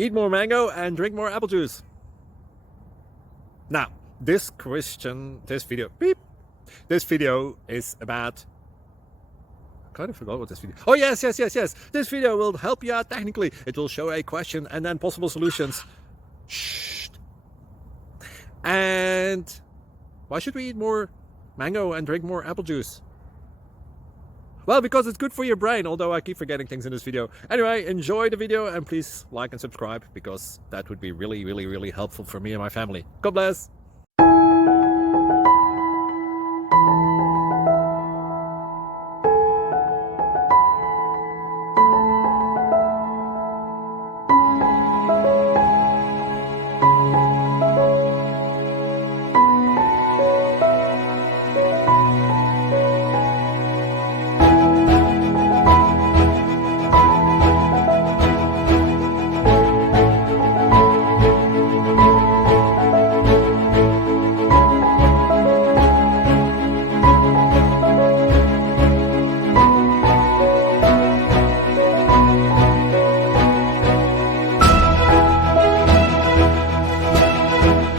Eat more mango and drink more apple juice. Now, this video is about... I kind of forgot what this video... Oh, yes. This video will help you out technically. It will show a question and then possible solutions. Shh. And why should we eat more mango and drink more apple juice? Well, because it's good for your brain, although I keep forgetting things in this video. Anyway, enjoy the video and please like and subscribe, because that would be really helpful for me and my family. God bless!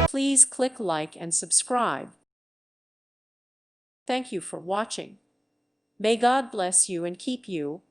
Please click like and subscribe. Thank you for watching. May God bless you and keep you.